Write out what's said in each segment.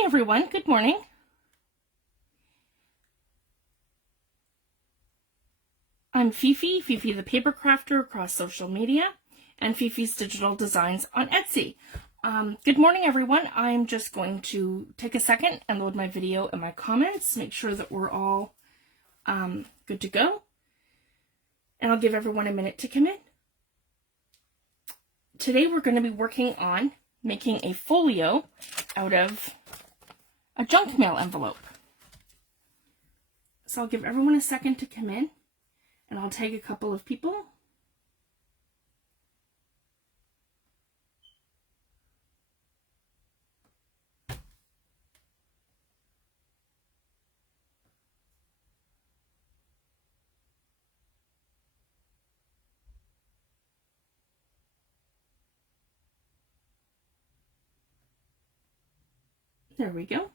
Hi everyone, good morning. I'm Fifi the paper crafter across social media, and Fifi's Digital Designs on Etsy. Good morning everyone. I'm just going to take a second and load my video and my comments, make sure that we're all good to go. And I'll give everyone a minute to come in. Today we're going to be working on making a folio out of a junk mail envelope. So I'll give everyone a second to come in, and I'll tag a couple of people. There we go.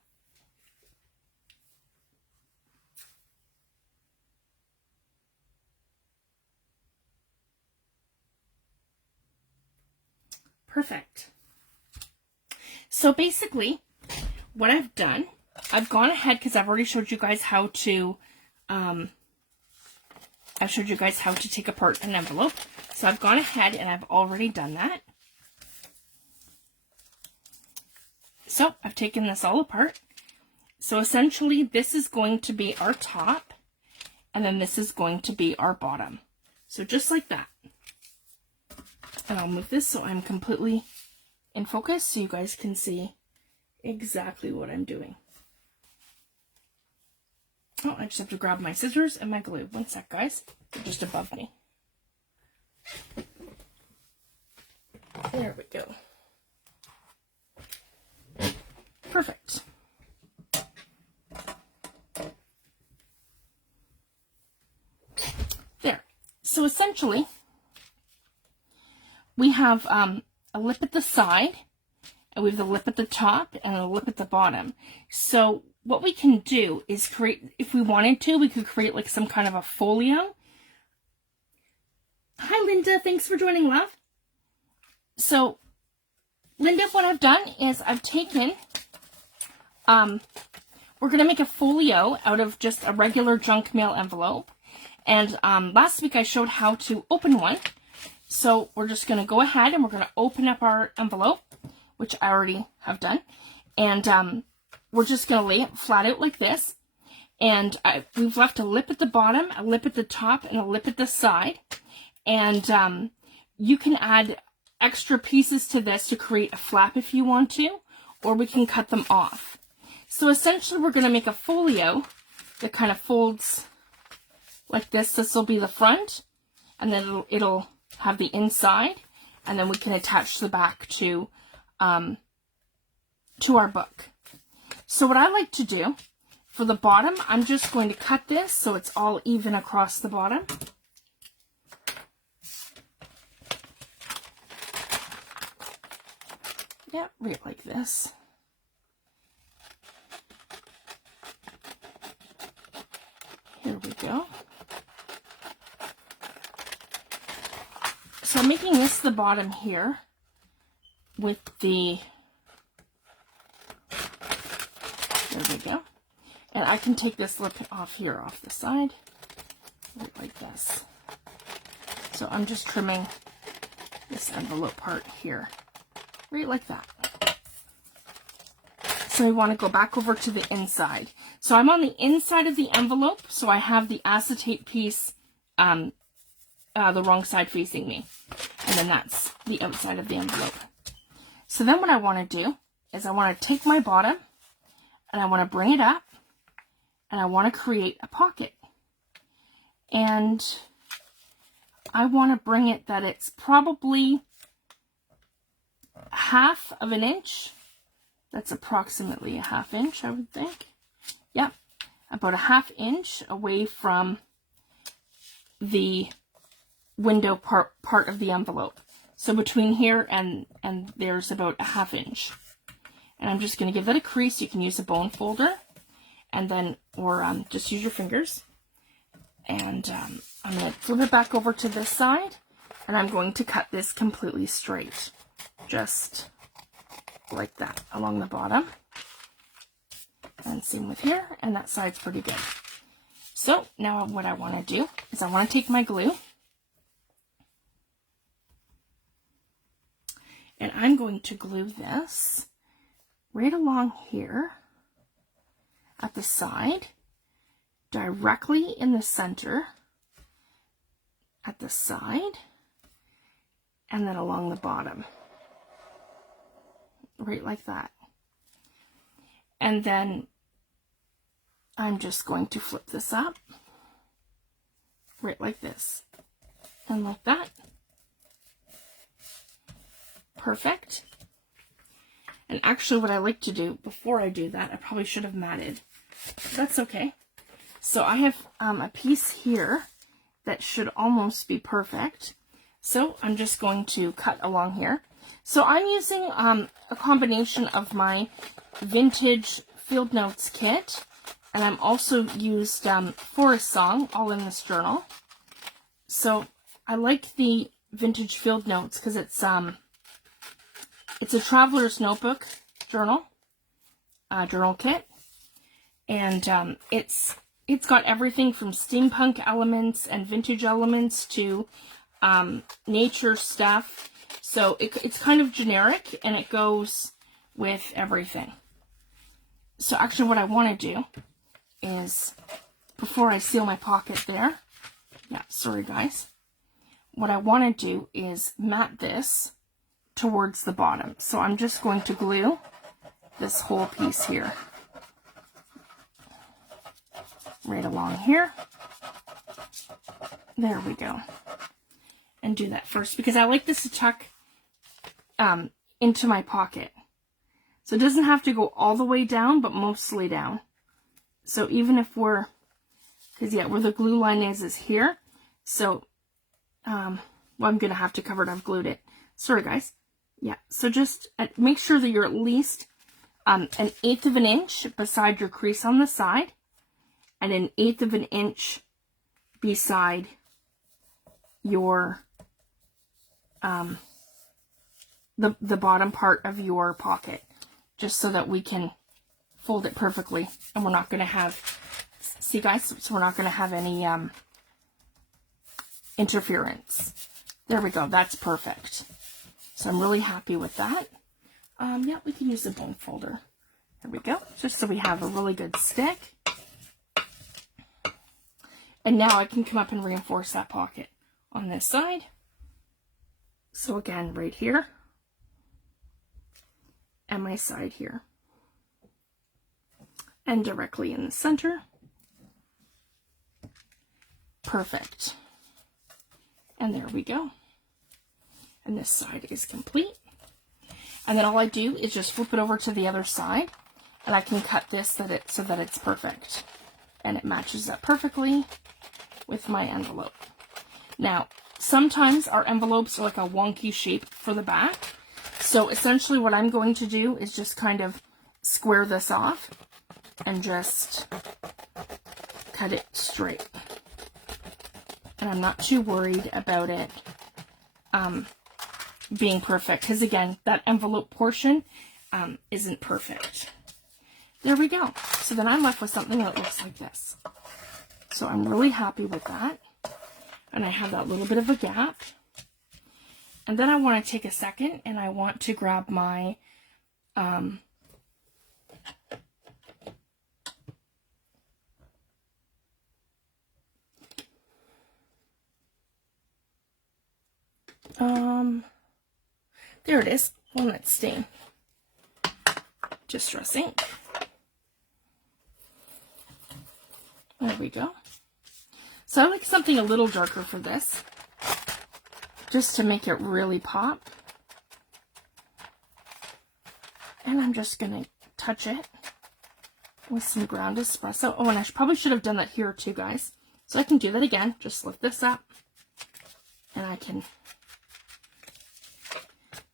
Perfect. So basically, what I've done, I've gone ahead because I've already showed you guys how to, take apart an envelope. So I've gone ahead and I've already done that. So I've taken this all apart. So essentially, this is going to be our top, and then this is going to be our bottom. So just like that. And I'll move this so I'm completely in focus so you guys can see exactly what I'm doing. Oh, I just have to grab my scissors and my glue. One sec, guys. They're just above me. There we go. Perfect. There. So essentially, we have a lip at the side, and we have the lip at the top and a lip at the bottom. So what we can do is create, if we wanted to, we could create like some kind of a folio. Hi Linda, thanks for joining, love. So Linda, what I've done is I've taken, we're going to make a folio out of just a regular junk mail envelope. And last week I showed how to open one. So we're just going to go ahead and we're going to open up our envelope, which I already have done. And we're just going to lay it flat out like this. And we've left a lip at the bottom, a lip at the top, and a lip at the side. And you can add extra pieces to this to create a flap if you want to, or we can cut them off. So essentially we're going to make a folio that kind of folds like this. This will be the front, and then it'll have the inside, and then we can attach the back to our book. So what I like to do for the bottom, I'm just going to cut this so it's all even across the bottom. Yeah, right like this. Here we go. So I'm making this the bottom here with the, there we go. And I can take this lip off here, off the side, right like this. So I'm just trimming this envelope part here, right like that. So we want to go back over to the inside. So I'm on the inside of the envelope, so I have the acetate piece the wrong side facing me. And then that's the outside of the envelope. So then what I want to do is I want to take my bottom and I want to bring it up and I want to create a pocket. And I want to bring it that it's probably 1/2 of an inch. That's approximately a 1/2 inch, I would think. Yep, about a 1/2 inch away from the window part of the envelope. So between here and there's about a 1/2 inch. And I'm just going to give that a crease. You can use a bone folder, and then, or just use your fingers. And I'm going to flip it back over to this side, and I'm going to cut this completely straight. Just like that along the bottom. And same with here, and that side's pretty good. So now what I want to do is I want to take my glue, and I'm going to glue this right along here at the side, directly in the center, at the side, and then along the bottom, right like that. And then I'm just going to flip this up, right like this, and like that. Perfect. And actually what I like to do before I do that, I probably should have matted. That's okay. So I have a piece here that should almost be perfect. So I'm just going to cut along here. So I'm using a combination of my vintage Field Notes kit, and I'm also used Forest Song, all in this journal. So I like the vintage Field Notes because it's a traveler's notebook journal, journal kit, and it's got everything from steampunk elements and vintage elements to nature stuff. So it's kind of generic, and it goes with everything. So actually what I want to do is, before I seal my pocket there, yeah, sorry guys, what I want to do is mat this towards the bottom. So I'm just going to glue this whole piece here, right along here. There we go. And do that first, because I like this to tuck into my pocket. So it doesn't have to go all the way down, but mostly down. So even if we're, because yeah, where the glue line is here. So, well, I'm going to have to cover it. I've glued it. Sorry, guys. Yeah, so just make sure that you're at least an 1/8 of an inch beside your crease on the side, and an 1/8 of an inch beside your the bottom part of your pocket, just so that we can fold it perfectly, and we're not going to have, see guys, so we're not going to have any interference. There we go, that's perfect. So I'm really happy with that. Yeah, we can use a bone folder. There we go, just so we have a really good stick. And now I can come up and reinforce that pocket on this side. So again, right here, and my side here, and directly in the center. Perfect. And there we go. And this side is complete. And then all I do is just flip it over to the other side, and I can cut this so that it's perfect. And it matches up perfectly with my envelope. Now, sometimes our envelopes are like a wonky shape for the back. So essentially what I'm going to do is just kind of square this off and just cut it straight. And I'm not too worried about it being perfect, because again, that envelope portion isn't perfect. There we go. So then I'm left with something that looks like this. So I'm really happy with that. And I have that little bit of a gap. And then I want to take a second and I want to grab my there it is, walnut stain distress ink. There we go. So I like something a little darker for this, just to make it really pop. And I'm just going to touch it with some ground espresso. Oh, and I probably should have done that here too, guys. So I can do that again. Just lift this up, and I can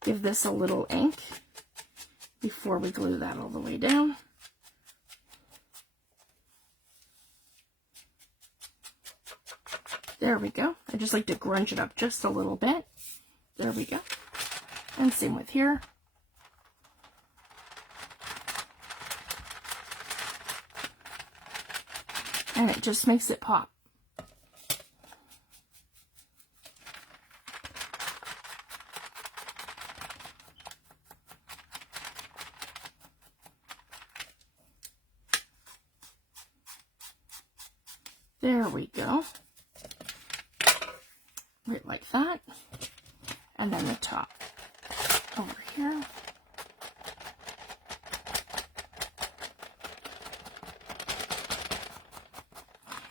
give this a little ink before we glue that all the way down. There we go. I just like to grunge it up just a little bit. There we go. And same with here. and it just makes it pop. There we go. Right like that. And then the top over here.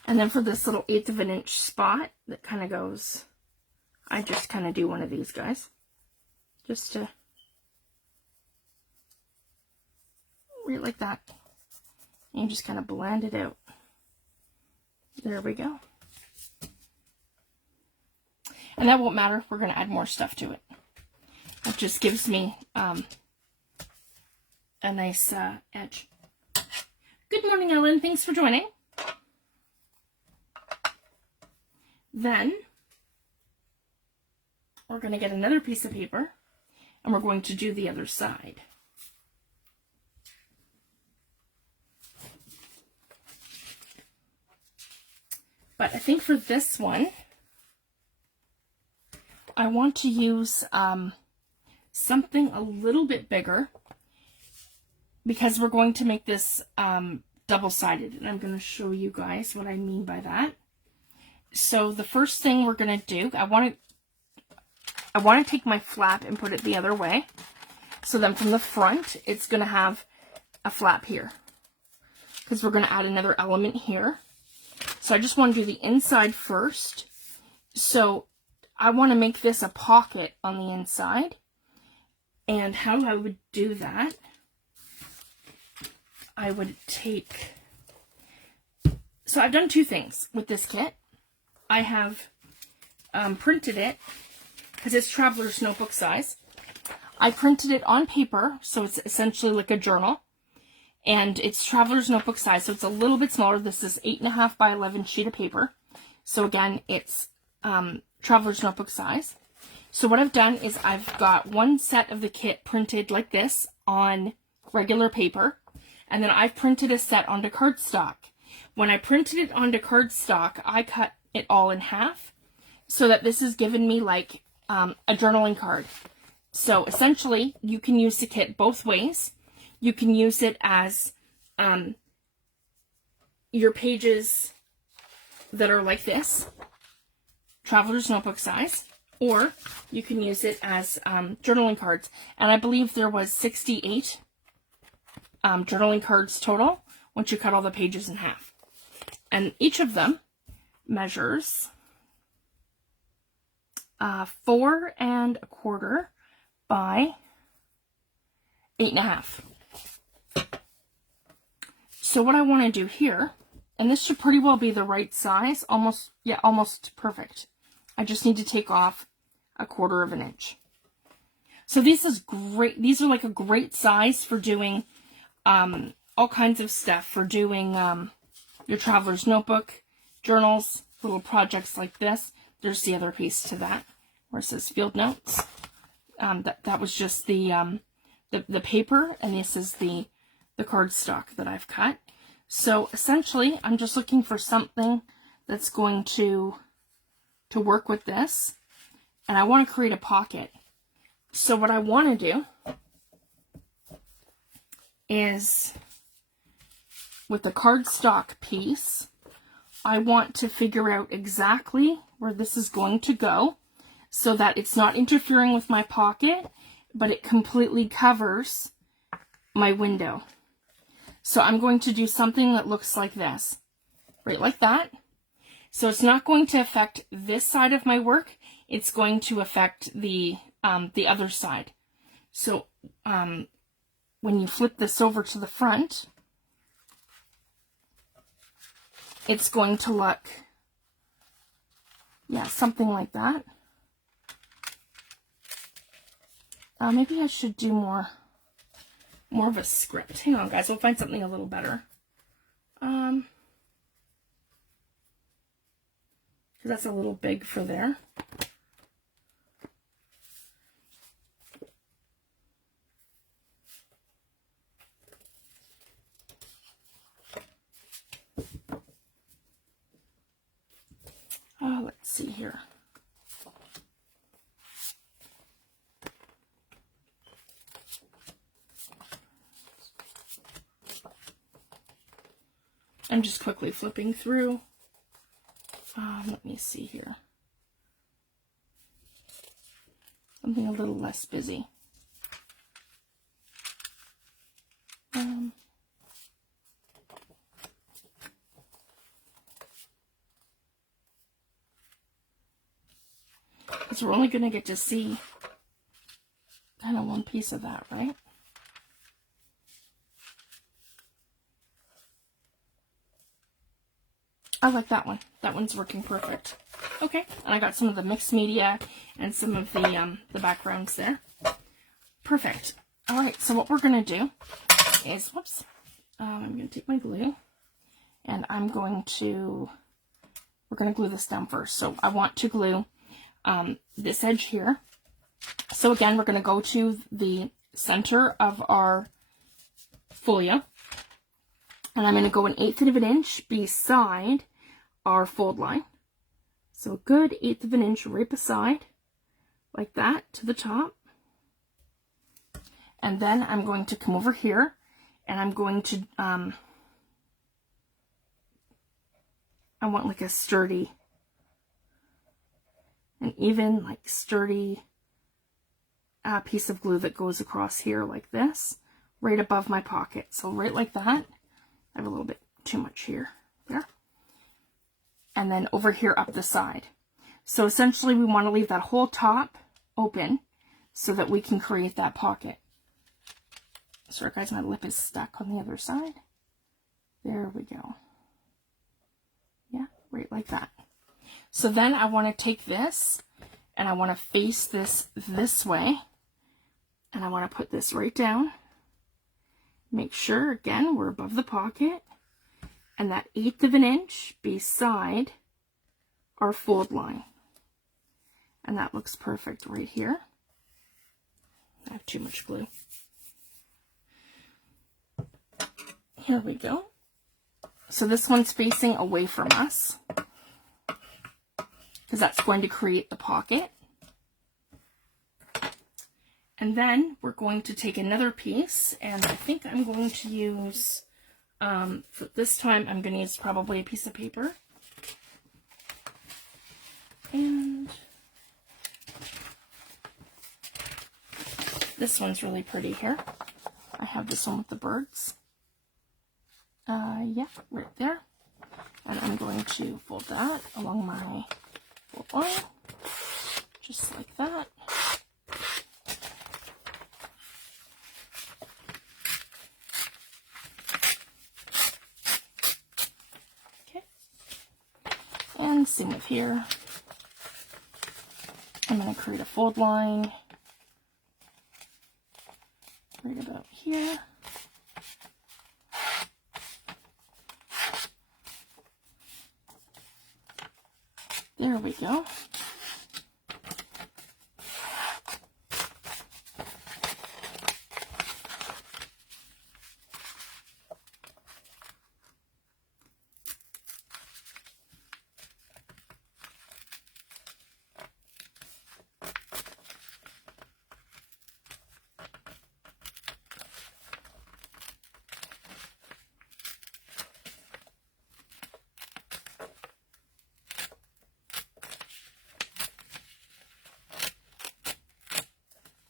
And then for this little 1/8 of an inch spot that kind of goes, I just kind of do one of these guys. Just to, right like that. And you just kind of blend it out. There we go. And that won't matter. We're going to add more stuff to it. It just gives me a nice edge. Good morning, Ellen. Thanks for joining. Then we're going to get another piece of paper and we're going to do the other side. But I think for this one, I want to use something a little bit bigger because we're going to make this double-sided. And I'm going to show you guys what I mean by that. So the first thing we're going to do, I want to take my flap and put it the other way. So then from the front, it's going to have a flap here. Because we're going to add another element here. So I just want to do the inside first. So I want to make this a pocket on the inside. And how I would do that, I would take... So I've done two things with this kit. I have printed it, because it's Traveler's Notebook size. I printed it on paper, so it's essentially like a journal. And it's Traveler's Notebook size, so it's a little bit smaller. This is 8.5 by 11 sheet of paper. So again, it's Traveler's Notebook size. So what I've done is I've got one set of the kit printed like this on regular paper. And then I've printed a set onto cardstock. When I printed it onto cardstock, I cut it all in half so that this has given me like a journaling card. So essentially, you can use the kit both ways. You can use it as your pages that are like this, Traveler's Notebook size, or you can use it as journaling cards. And I believe there was 68 journaling cards total once you cut all the pages in half. And each of them measures 4 1/4 by 8.5. So what I want to do here, and this should pretty well be the right size, almost perfect. I just need to take off 1/4 of an inch. So this is great. These are like a great size for doing all kinds of stuff, for doing your Traveler's Notebook, journals, little projects like this. There's the other piece to that, where it says field notes. That was just the paper, and this is the cardstock that I've cut. So essentially, I'm just looking for something that's going to work with this, and I want to create a pocket. So what I want to do is, with the cardstock piece, I want to figure out exactly where this is going to go so that it's not interfering with my pocket, but it completely covers my window. So I'm going to do something that looks like this, right like that. So it's not going to affect this side of my work. It's going to affect the other side. So when you flip this over to the front, it's going to look, something like that. Maybe I should do more of a script. Hang on, guys. We'll find something a little better. Because that's a little big for there. here. I'm just quickly flipping through. Let me see here. Something a little less busy. Because we're only going to get to see kind of one piece of that, right? I like that one. That one's working perfect. Okay, and I got some of the mixed media and some of the backgrounds there. Perfect. All right, so what we're going to do is, whoops, I'm going to take my glue, and we're going to glue this down first. So I want to glue this edge here. So again, we're going to go to the center of our folio, and I'm going to go 1/8 of an inch beside our fold line. So a good 1/8 of an inch right beside, like that, to the top. And then I'm going to come over here, and I'm going to, I want like a sturdy, an even, like sturdy piece of glue that goes across here like this, right above my pocket. So right like that. I have a little bit too much here, there. And then over here up the side. So essentially we want to leave that whole top open so that we can create that pocket. Sorry guys, my lip is stuck on the other side. There we go. Yeah, right like that. So then I want to take this and I want to face this way. And I want to put this right down. Make sure, again, we're above the pocket. And that 1/8 of an inch beside our fold line. And that looks perfect right here. I have too much glue. Here we go. So this one's facing away from us, because that's going to create the pocket. And then we're going to take another piece, and I think I'm going to use, for this time, I'm going to use probably a piece of paper. And this one's really pretty here. I have this one with the birds. Yeah, right there. And I'm going to fold that along my fold line, just like that. Okay. And same with here. I'm going to create a fold line right about here. There we go.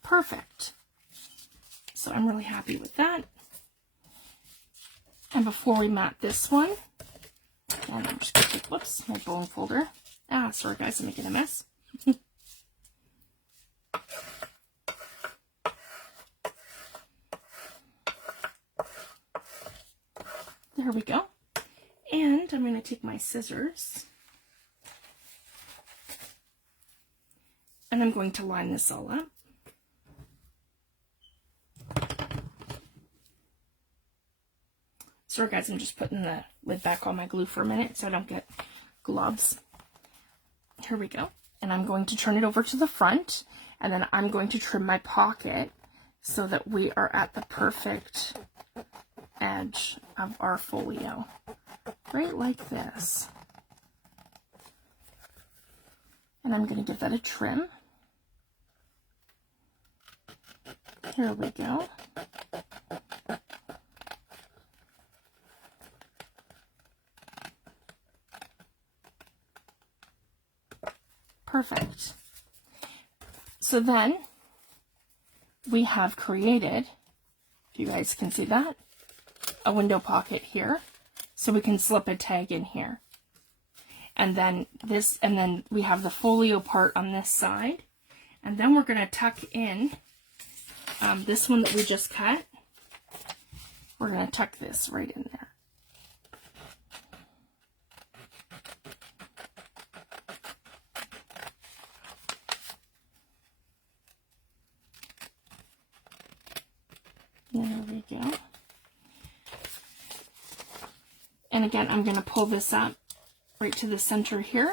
Perfect. So I'm really happy with that. And before we mat this one, and I'm just going to take, whoops, my bone folder. Ah, sorry guys, I'm making a mess. There we go. And I'm going to take my scissors, and I'm going to line this all up. Sorry guys, I'm just putting the lid back on my glue for a minute so I don't get gloves. Here we go. And I'm going to turn it over to the front, and then I'm going to trim my pocket so that we are at the perfect edge of our folio. Right like this. And I'm going to give that a trim. Here we go. Perfect. So then we have created, if you guys can see that, a window pocket here. So we can slip a tag in here. And then this, and then we have the folio part on this side. And then we're going to tuck in this one that we just cut. We're going to tuck this right in there. There we go. And again, I'm going to pull this up right to the center here.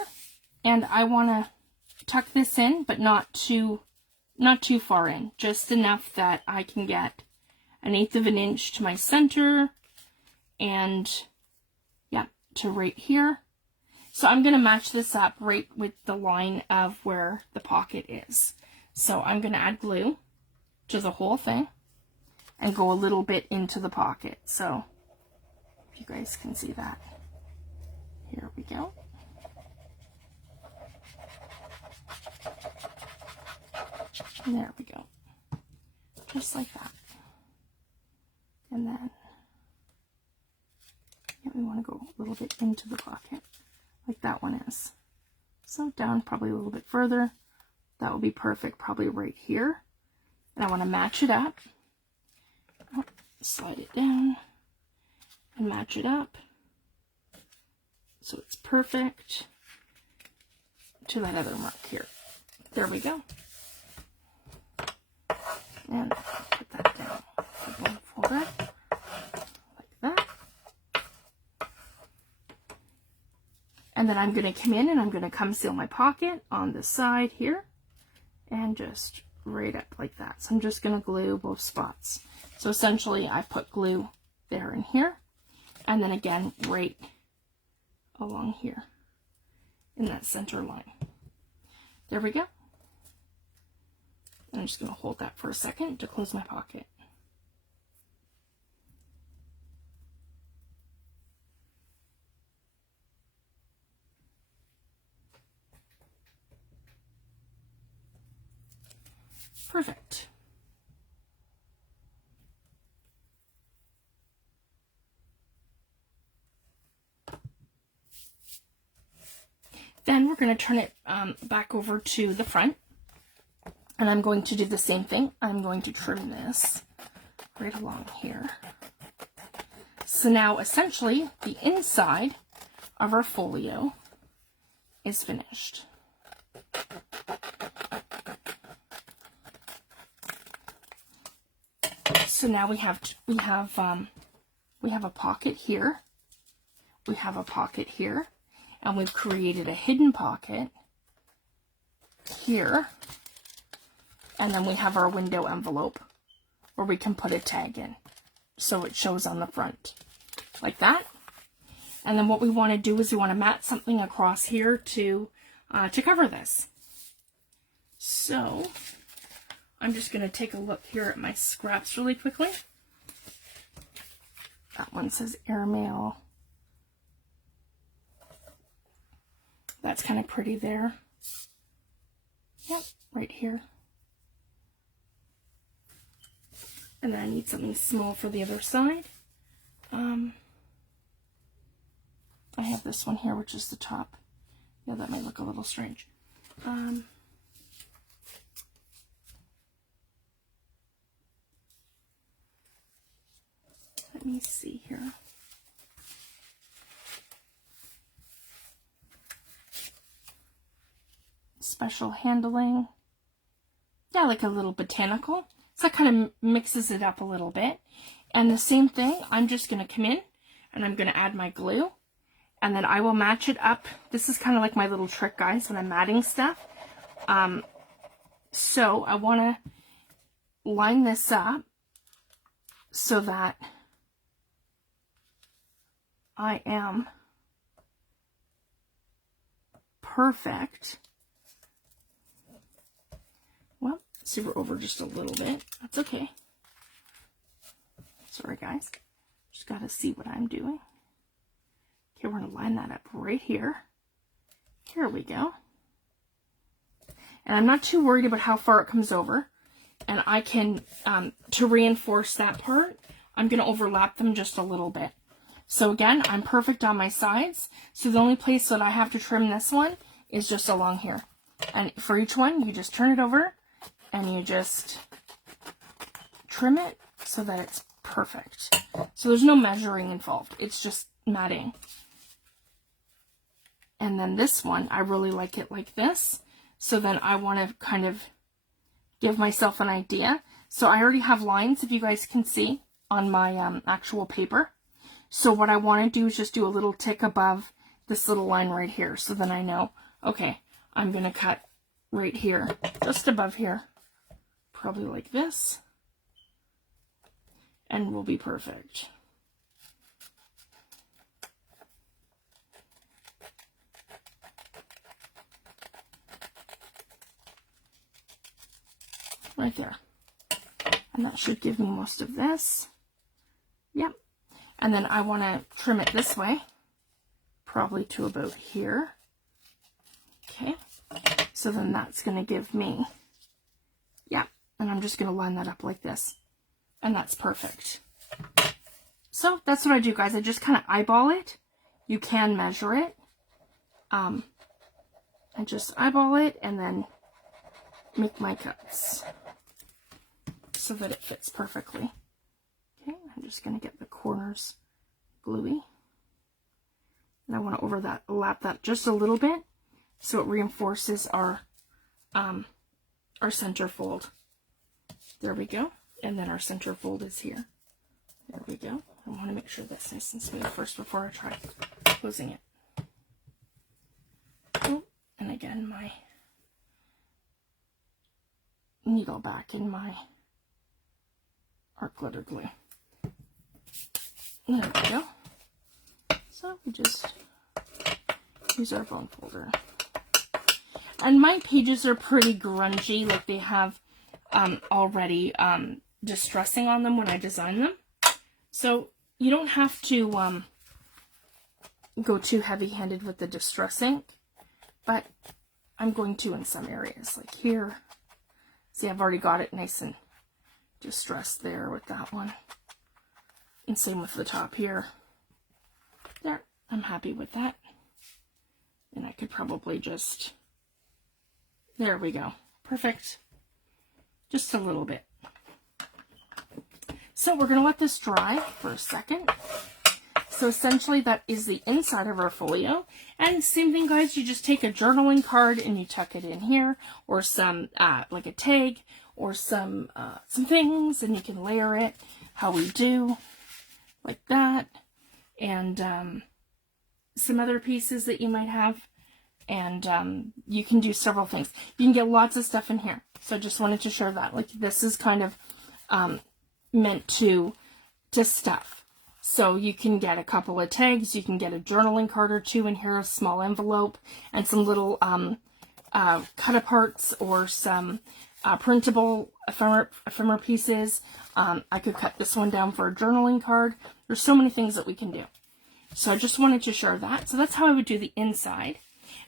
And I want to tuck this in, but not too far in. Just enough that I can get 1/8 of an inch to my center. And yeah, to right here. So I'm going to match this up right with the line of where the pocket is. So I'm going to add glue to the whole thing and go a little bit into the pocket. So if you guys can see that. Here we go. And there we go. Just like that. And then yeah, we want to go a little bit into the pocket like that one is. So down probably a little bit further. That will be perfect, probably right here. And I want to match it up. Slide it down and match it up so it's perfect to that other mark here. There we go. And put that down. Fold it like that. And then I'm going to come in and I'm going to come seal my pocket on the side here and just right up like that. So I'm just going to glue both spots. So essentially I put glue there and here, and then again right along here in that center line. There we go. And I'm just going to hold that for a second to close my pocket. Perfect. Then we're going to turn it back over to the front, and I'm going to do the same thing. I'm going to trim this right along here. So now essentially the inside of our folio is finished. So now we have a pocket here. We have a pocket here. And we've created a hidden pocket here. And then we have our window envelope where we can put a tag in so it shows on the front like that. And then what we want to do is we want to mat something across here to cover this. So I'm just going to take a look here at my scraps really quickly. That one says airmail. That's kind of pretty there. Yep, right here. And then I need something small for the other side. I have this one here, which is the top. Yeah, that might look a little strange. Let me see here. Special handling. Yeah, like a little botanical. So that kind of mixes it up a little bit. And the same thing, I'm just going to come in and I'm going to add my glue. And then I will match it up. This is kind of like my little trick, guys, when I'm matting stuff. So I want to line this up so that I am perfect See, we're over just a little bit. That's okay. Sorry, guys. Just got to see what I'm doing. Okay, we're going to line that up right here. Here we go. And I'm not too worried about how far it comes over. And I can, to reinforce that part, I'm going to overlap them just a little bit. So again, I'm perfect on my sides. So the only place that I have to trim this one is just along here. And for each one, you just turn it over and you just trim it so that it's perfect. So there's no measuring involved. It's just matting. And then this one, I really like it like this. So then I want to kind of give myself an idea. So I already have lines, if you guys can see, on my actual paper. So what I want to do is just do a little tick above this little line right here. So then I know, okay, I'm going to cut right here, just above here, probably like this, and we'll be perfect. Right there. And that should give me most of this. Yep. And then I want to trim it this way, probably to about here. Okay. So then that's going to give me, yeah. And I'm just going to line that up like this. And that's perfect. So that's what I do, guys. I just kind of eyeball it. You can measure it. I just eyeball it and then make my cuts so that it fits perfectly. Okay, I'm just going to get the corners gluey. And I want to overlap that just a little bit so it reinforces our center fold. There we go. And then our center fold is here. There we go. I want to make sure that's nice and smooth first before I try closing it. Oh, and again, my needle back in my art glitter glue. There we go. So we just use our bone folder. And my pages are pretty grungy, like they have already distressing on them when I design them. So you don't have to go too heavy-handed with the distress ink, but I'm going to in some areas, like here. See, I've already got it nice and distressed there with that one. And same with the top here. There, I'm happy with that. And I could probably just, there we go. Perfect. Just a little bit. So we're going to let this dry for a second. So essentially that is the inside of our folio. And same thing, guys, you just take a journaling card and you tuck it in here, or some, like a tag, or some things, and you can layer it how we do, like that. And some other pieces that you might have. And you can do several things. You can get lots of stuff in here. So I just wanted to share that. Like, this is kind of meant to stuff. So you can get a couple of tags, you can get a journaling card or two in here, a small envelope, and some little cut-aparts or some printable ephemera pieces. I could cut this one down for a journaling card. There's so many things that we can do. So I just wanted to share that. So that's how I would do the inside.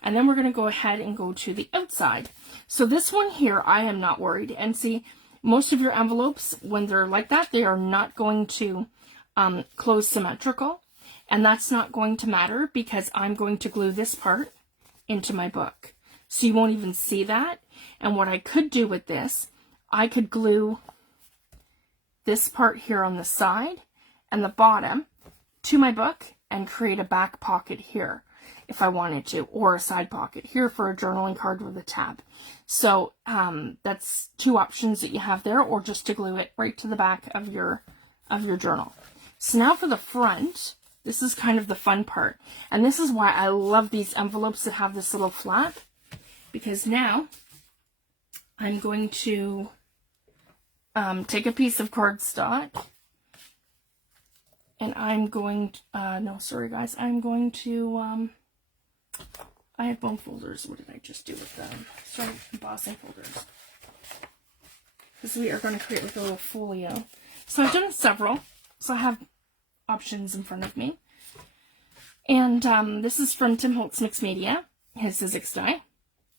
And then we're going to go ahead and go to the outside. So this one here, I am not worried. And see, most of your envelopes, when they're like that, they are not going to close symmetrical, and that's not going to matter because I'm going to glue this part into my book. So you won't even see that. And what I could do with this, I could glue this part here on the side and the bottom to my book and create a back pocket here if I wanted to, or a side pocket here for a journaling card with a tab. So that's two options that you have there, or just to glue it right to the back of your journal. So now for the front, this is kind of the fun part. And this is why I love these envelopes that have this little flap, because now I'm going to take a piece of cardstock, and I'm going to, no, sorry guys, I'm going to, I have bone folders. What did I just do with them? Sorry, embossing folders. because we are going to create like a little folio. So I've done several, so I have options in front of me. And this is from Tim Holtz Mixed Media, his Sizzix die.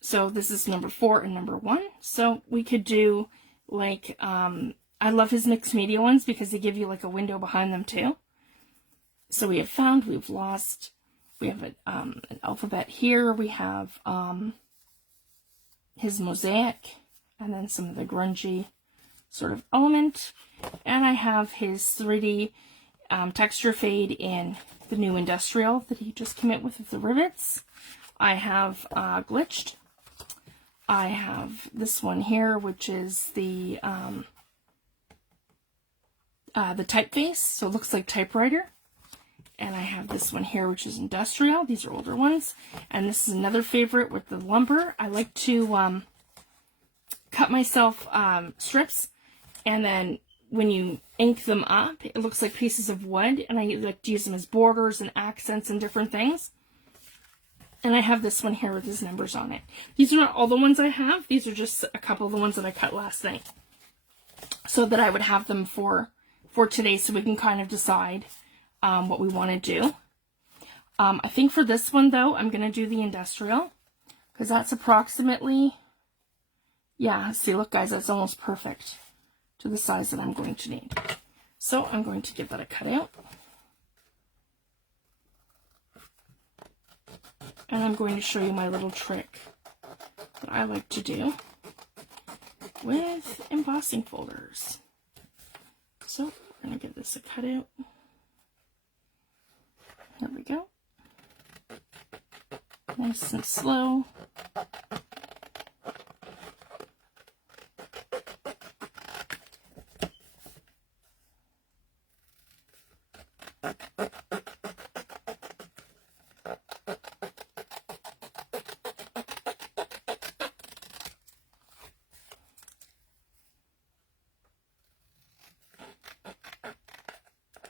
So this is number 4 and number 1. So we could do like, I love his mixed media ones because they give you like a window behind them too. So we have found, we've lost, we have an alphabet here, we have his mosaic, and then some of the grungy sort of element. And I have his 3D texture fade in the new industrial that he just came out with the rivets. I have glitched. I have this one here, which is the typeface, so it looks like typewriter. And I have this one here, which is industrial. These are older ones. And this is another favorite with the lumber. I like to cut myself strips, and then when you ink them up, it looks like pieces of wood, and I like to use them as borders and accents and different things. And I have this one here with his numbers on it. These are not all the ones I have. These are just a couple of the ones that I cut last night, so that I would have them for today, so we can kind of decide what we want to do. I think for this one, though, I'm going to do the industrial, because that's approximately, yeah, see, look, guys, that's almost perfect to the size that I'm going to need. So I'm going to give that a cut out. And I'm going to show you my little trick that I like to do with embossing folders. So we're going to give this a cut out. There we go. Nice and slow.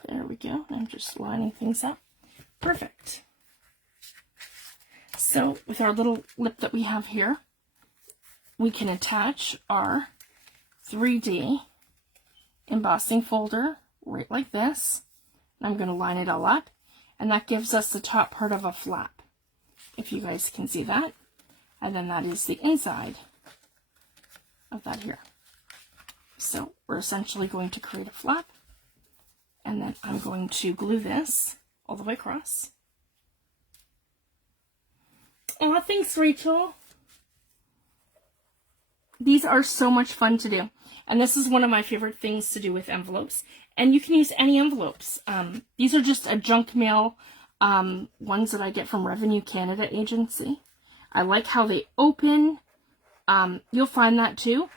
There we go. I'm just lining things up. Perfect. So with our little lip that we have here, we can attach our 3D embossing folder right like this. I'm going to line it all up, and that gives us the top part of a flap, if you guys can see that. And then that is the inside of that here. So we're essentially going to create a flap, and then I'm going to glue this all the way across. Oh, thanks, Rachel. These are so much fun to do. And this is one of my favorite things to do with envelopes. And you can use any envelopes. These are just a junk mail ones that I get from Revenue Canada Agency. I like how they open. You'll find that too.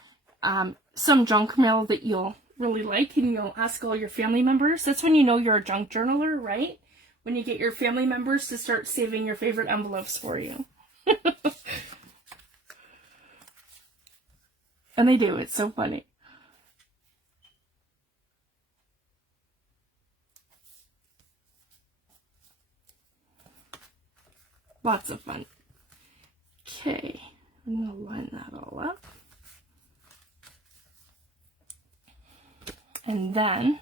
Some junk mail that you'll really like, and you'll ask all your family members. That's when you know you're a junk journaler, right? When you get your family members to start saving your favorite envelopes for you. And they do. It's so funny. Lots of fun. Okay, I'm going to line that all up. And then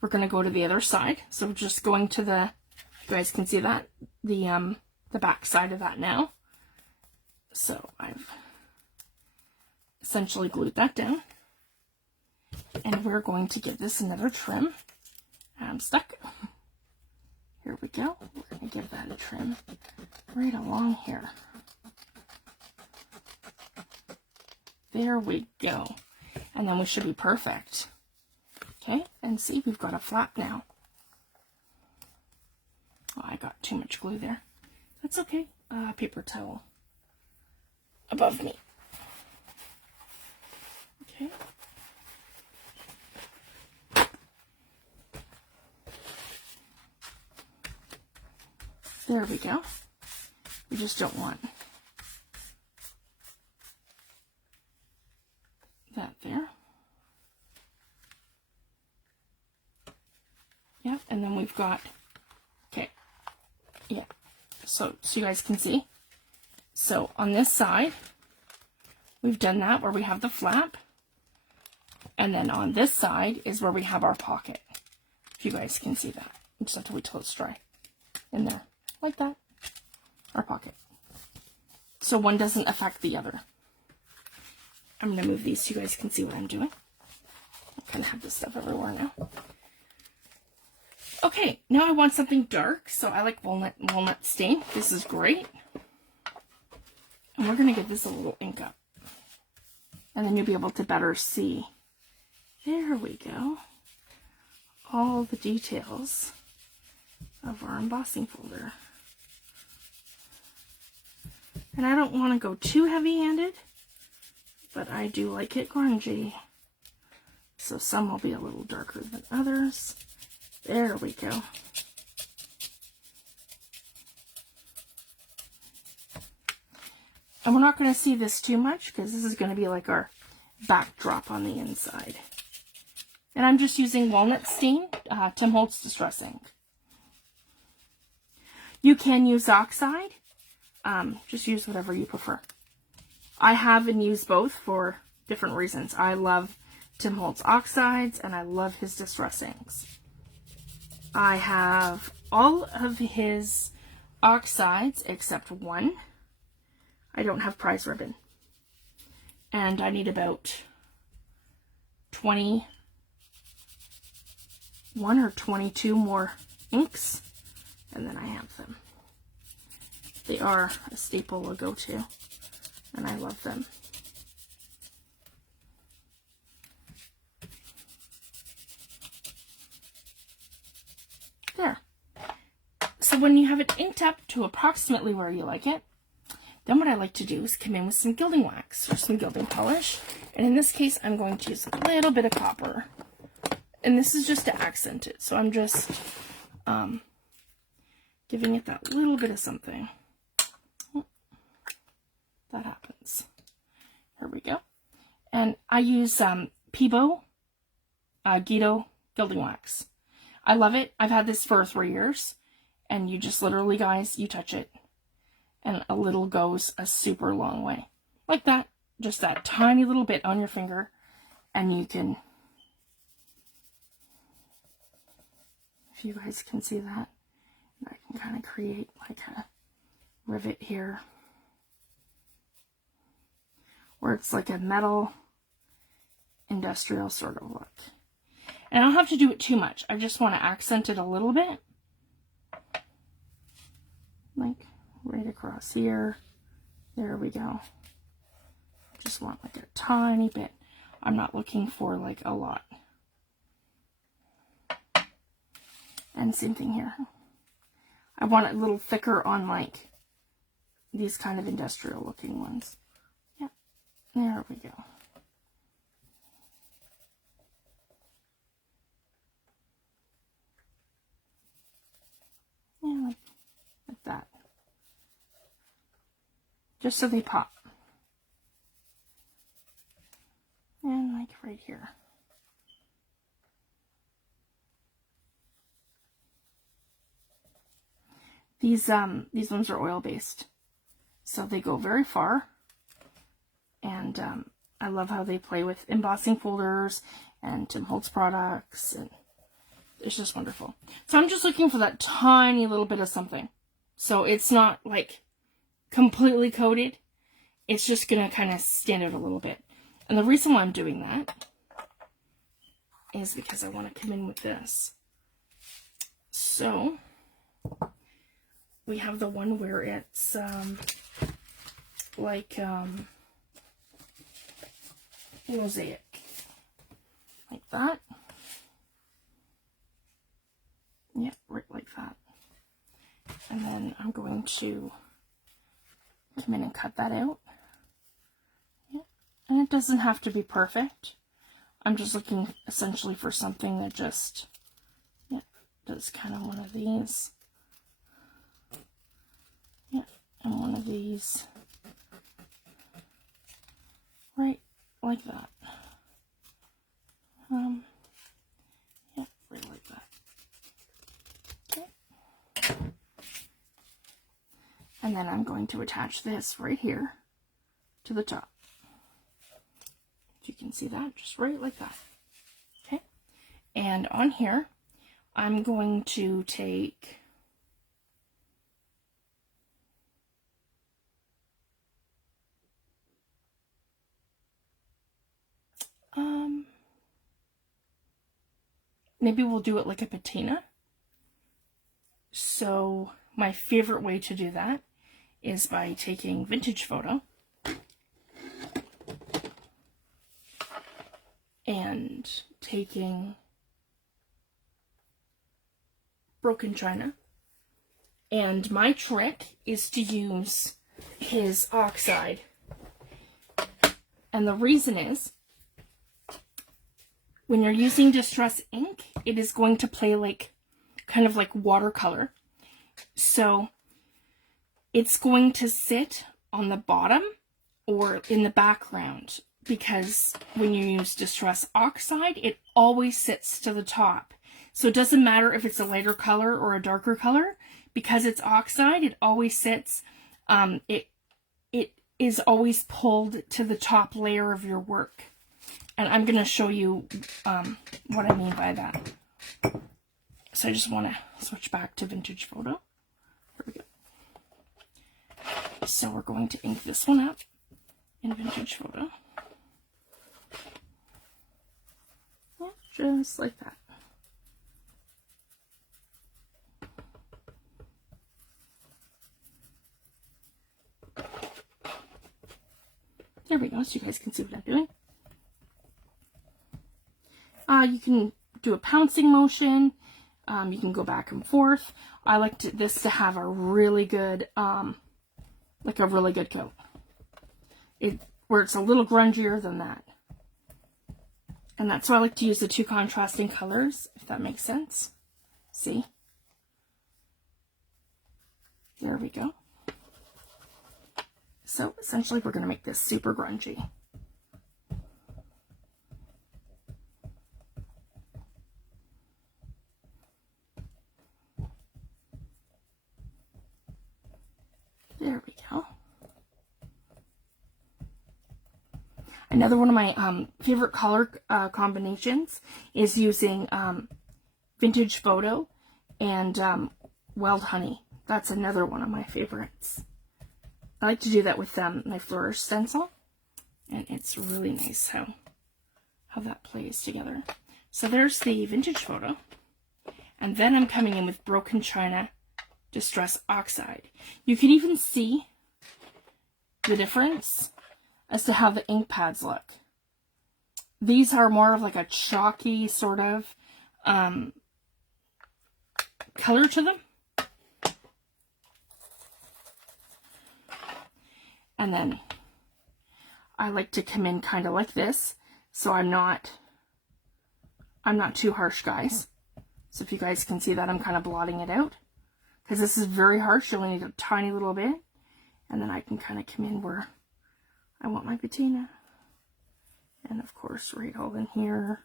we're going to go to the other side. So we're just going to the, you guys can see that, the back side of that now. So I've essentially glued that down. And we're going to give this another trim. I'm stuck. Here we go. We're going to give that a trim right along here. There we go. And then we should be perfect. Okay, and see, we've got a flap now. Oh, I got too much glue there. That's okay. Paper towel above me. Okay. There we go. We just don't want that there. Yeah, and then we've got, okay, yeah, so you guys can see. So on this side, we've done that where we have the flap. And then on this side is where we have our pocket. If you guys can see that. You just have to wait till it's dry. In there. Like that. Our pocket. So one doesn't affect the other. I'm going to move these so you guys can see what I'm doing. I kind of have this stuff everywhere now. Okay, now I want something dark, so I like walnut stain. This is great. And we're going to give this a little ink up. And then you'll be able to better see. There we go. All the details of our embossing folder. And I don't want to go too heavy-handed, but I do like it grungy. So some will be a little darker than others. There we go. And we're not going to see this too much because this is going to be like our backdrop on the inside. And I'm just using walnut stain, Tim Holtz Distress Ink. You can use oxide. Just use whatever you prefer. I have and use both for different reasons. I love Tim Holtz oxides and I love his distress inks. I have all of his oxides except one. I don't have prize ribbon. And I need about 21 or 22 more inks. And then I have them. They are a staple, a go-to. And I love them. There. So when you have it inked up to approximately where you like it, then what I like to do is come in with some gilding wax or some gilding polish. And in this case, I'm going to use a little bit of copper. And this is just to accent it. So I'm just giving it that little bit of something. That happens. Here we go. And I use Peebo Guido Gilding Wax. I love it. I've had this for 3 years. And you just literally, guys, you touch it. And a little goes a super long way. Like that. Just that tiny little bit on your finger. And you can, if you guys can see that, I can kind of create like a rivet here. Where it's like a metal industrial sort of look. And I don't have to do it too much. I just want to accent it a little bit. Like right across here. There we go. Just want like a tiny bit. I'm not looking for like a lot. And same thing here. I want it a little thicker on like these kind of industrial looking ones. Yeah, there we go. Yeah, like that. Just so they pop. And like right here. These ones are oil based, so they go very far. And I love how they play with embossing folders and Tim Holtz products, and it's just wonderful. So I'm just looking for that tiny little bit of something. So it's not like completely coated. It's just gonna kind of stand out a little bit. And the reason why I'm doing that is because I want to come in with this. So we have the one where it's like mosaic, like that. Yeah, right like that. And then I'm going to come in and cut that out. Yeah, and it doesn't have to be perfect. I'm just looking essentially for something that just, yeah, does kind of one of these. Yeah, and one of these. Right like that. Yeah, right like that. Okay. And then I'm going to attach this right here to the top. If you can see that, just right like that. And on here, I'm going to take maybe we'll do it like a patina. So my favorite way to do that is by taking Vintage Photo and taking Broken China. And my trick is to use his oxide. And the reason is, when you're using distress ink, it is going to play like, kind of like watercolor. So it's going to sit on the bottom or in the background, because when you use distress oxide, it always sits to the top. So it doesn't matter if it's a lighter color or a darker color, because it's oxide, it always sits, it is always pulled to the top layer of your work. And I'm going to show you what I mean by that. So I just want to switch back to Vintage Photo. There we go. So we're going to ink this one up in Vintage Photo. Yeah, just like that. There we go, so you guys can see what I'm doing. You can do a pouncing motion. You can go back and forth. I like this to have a really good, like a really good coat. Where it's a little grungier than that. And that's why I like to use the two contrasting colors, if that makes sense. See? There we go. So essentially we're going to make this super grungy. There we go. Another one of my favorite color combinations is using Vintage Photo and Wild Honey. That's another one of my favorites. I like to do that with my Flourish stencil, and it's really nice how that plays together. So there's the Vintage Photo, and then I'm coming in with Broken China Distress Oxide. You can even see the difference as to how the ink pads look. These are more of like a chalky sort of color to them. And then I like to come in kind of like this, so I'm not too harsh, guys. So if you guys can see that, I'm kind of blotting it out, because this is very harsh. You only need a tiny little bit. And then I can kind of come in where I want my patina. And of course, right all in here.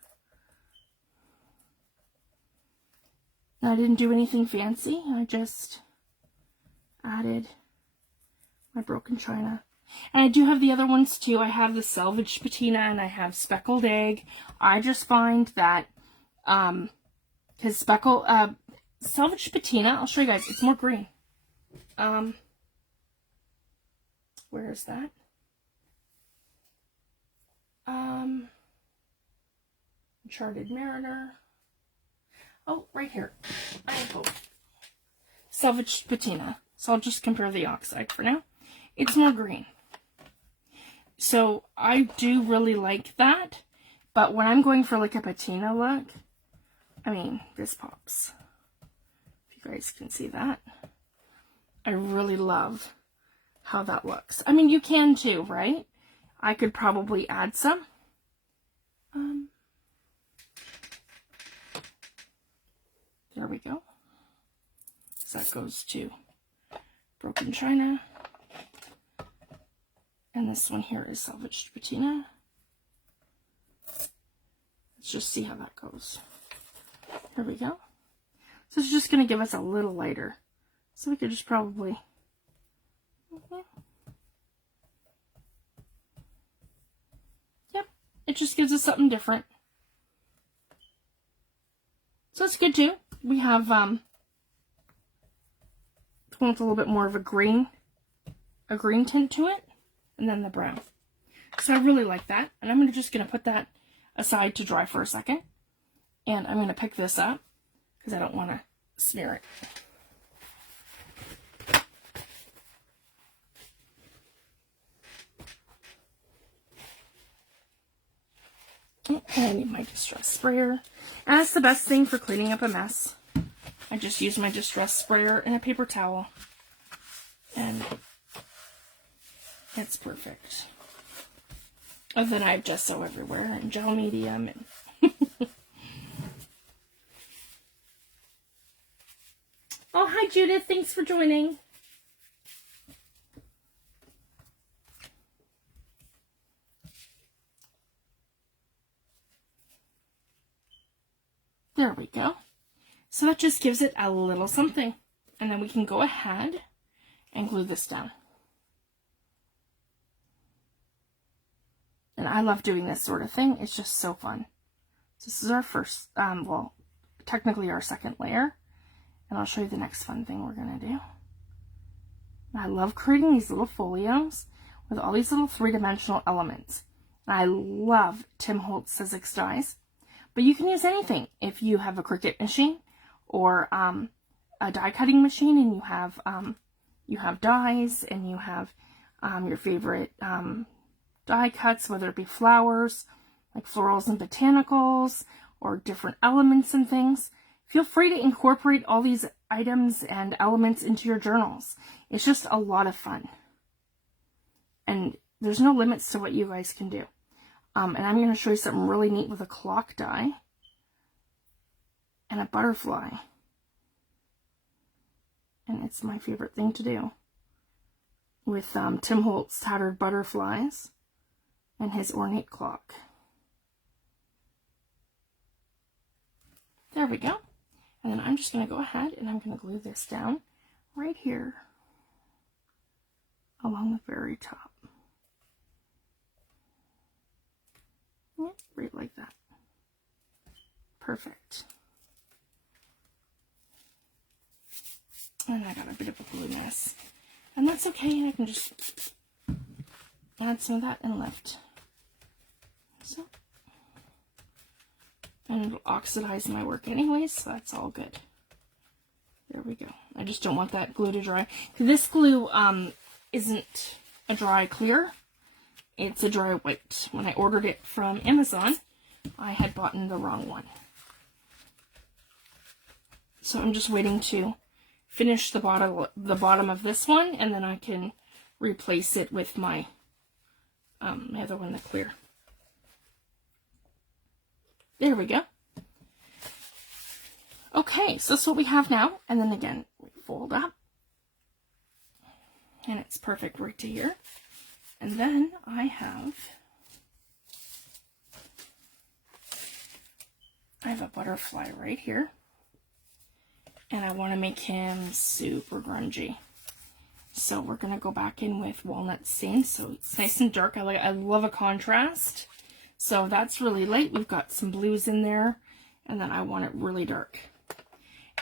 And I didn't do anything fancy. I just added my Broken China. And I do have the other ones too. I have the Salvaged Patina and I have Speckled Egg. I just find that, because Salvaged Patina, I'll show you guys, it's more green. Where is that? Uncharted Mariner. Oh, right here. I have both. Salvaged Patina. So I'll just compare the oxide for now. It's more green. So I do really like that. But when I'm going for like a patina look, I mean, this pops. If you guys can see that. I really love how that looks. I mean, you can too, right? I could probably add some. There we go. So that goes to Broken China. And this one here is Salvaged Patina. Let's just see how that goes. Here we go. So it's just going to give us a little lighter. So we could just probably... Yep, it just gives us something different. So that's good too. We have one with a little bit more of a green tint to it, and then the brown. So I really like that, and I'm just going to put that aside to dry for a second, and I'm going to pick this up because I don't want to smear it. And I need my distress sprayer, and that's the best thing for cleaning up a mess. I just use my distress sprayer and a paper towel, and it's perfect. Other than I have gesso everywhere and gel medium. And oh, hi Judith, thanks for joining. There we go. So that just gives it a little something. And then we can go ahead and glue this down. And I love doing this sort of thing. It's just so fun. So this is our first, well, technically our second layer. And I'll show you the next fun thing we're going to do. I love creating these little folios with all these little three-dimensional elements. And I love Tim Holtz Sizzix dies. But you can use anything. If you have a Cricut machine or a die cutting machine, and you have dies, and you have your favorite die cuts, whether it be flowers, like florals and botanicals, or different elements and things, feel free to incorporate all these items and elements into your journals. It's just a lot of fun. And there's no limits to what you guys can do. And I'm going to show you something really neat with a clock die and a butterfly. And it's my favorite thing to do with Tim Holtz Tattered Butterflies and his ornate clock. There we go. And then I'm just going to go ahead and I'm going to glue this down right here along the very top. Yeah, right like that. Perfect. And I got a bit of a glue mess. And that's okay. I can just add some of that and lift. So. And it'll oxidize my work anyways, so that's all good. There we go. I just don't want that glue to dry. This glue isn't a dry clear. It's a dry white. When I ordered it from Amazon, I had bought in the wrong one. So I'm just waiting to finish the bottom of this one, and then I can replace it with my my other one, the clear. There we go. Okay, so that's what we have now. And then again, we fold up. And it's perfect right to here. And then I have a butterfly right here. And I want to make him super grungy. So we're going to go back in with walnut stain. So it's nice and dark. I love a contrast. So that's really light. We've got some blues in there. And then I want it really dark.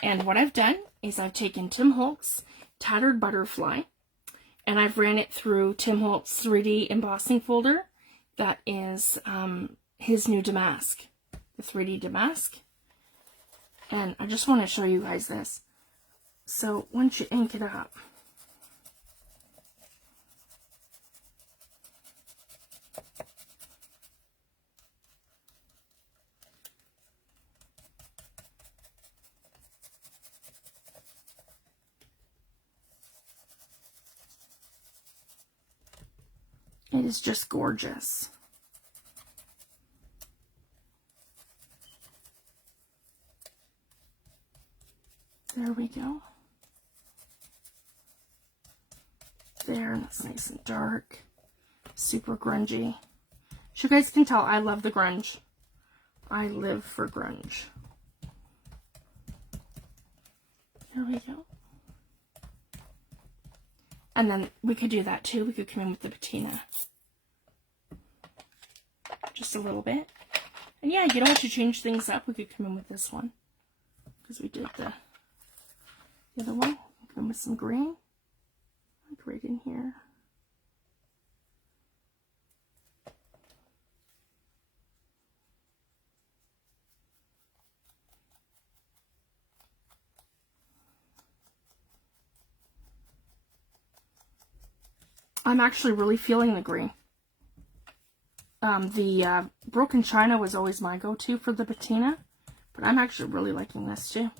And what I've done is I've taken Tim Holtz Tattered Butterfly. And I've ran it through Tim Holtz 3D embossing folder. That is his new damask. The 3D damask. And I just want to show you guys this. So once you ink it up, it is just gorgeous. There we go. There, and it's nice and dark. Super grungy. As you guys can tell, I love the grunge. I live for grunge. There we go. And then we could do that too. We could come in with the patina. Just a little bit. And yeah, you know what, to change things up, we could come in with this one. because we did the other one. Come with some green, like right in here. I'm actually really feeling the green. The broken china was always my go-to for the patina, but I'm actually really liking this too.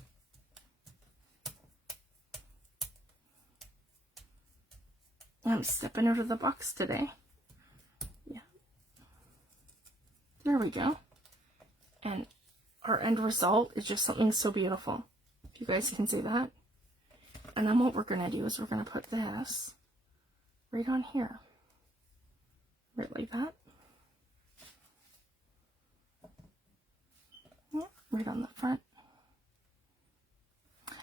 I'm stepping out of the box today. Yeah. There we go. And our end result is just something so beautiful. If you guys can see that. And then what we're going to do is we're going to put this right on here. Right like that. Right on the front.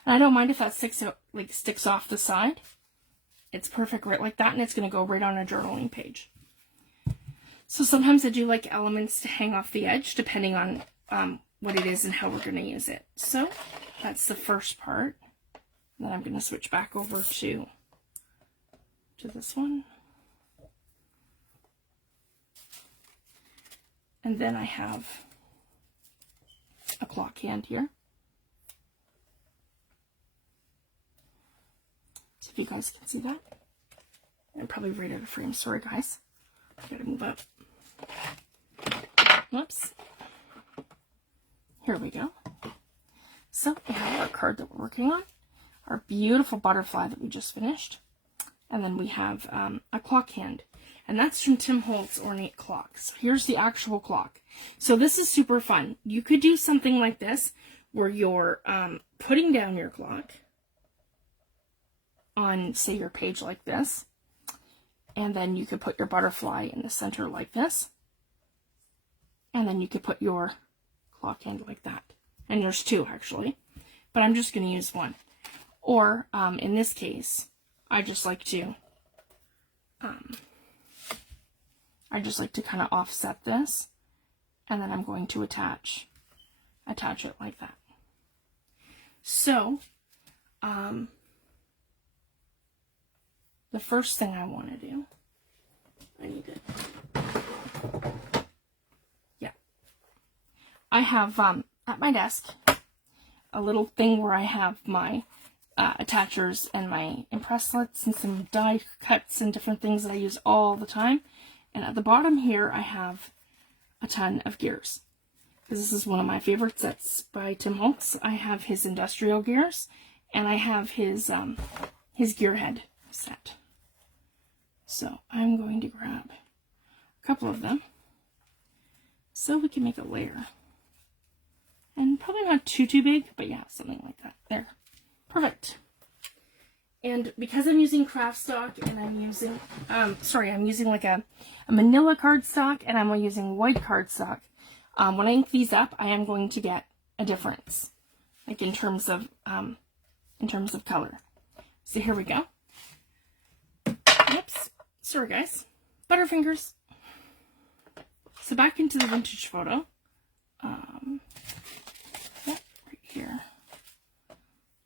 And I don't mind if that sticks off the side. It's perfect right like that, and it's going to go right on a journaling page. So sometimes I do like elements to hang off the edge, depending on what it is and how we're going to use it. So that's the first part. And then I'm going to switch back over to this one. And then I have a clock hand here. So if you guys can see that. I'm probably right out of frame. Sorry, guys. I gotta move up. Whoops. Here we go. So we have our card that we're working on. Our beautiful butterfly that we just finished. And then we have a clock hand. And that's from Tim Holtz Ornate Clocks. So here's the actual clock. So this is super fun. You could do something like this where you're putting down your clock on, say, your page like this. And then you could put your butterfly in the center like this. And then you could put your clock hand like that. And there's two, actually. But I'm just going to use one. Or, in this case, I just like to kind of offset this. And then I'm going to attach it like that. So, the first thing I want to do, I have, at my desk, a little thing where I have my attachers and my impresslets and some die cuts and different things that I use all the time. And at the bottom here, I have a ton of gears. Because this is one of my favorite sets by Tim Holtz. I have his industrial gears, and I have his gearhead set. So I'm going to grab a couple of them so we can make a layer. And probably not too big, but yeah, something like that. There. Perfect. And because I'm using craft stock and I'm using, I'm using like a manila cardstock and I'm using white cardstock. When I ink these up, I am going to get a difference, like in terms of color. So here we go. Oops. Sorry, guys. Butterfingers. So back into the vintage photo. Yeah, right here.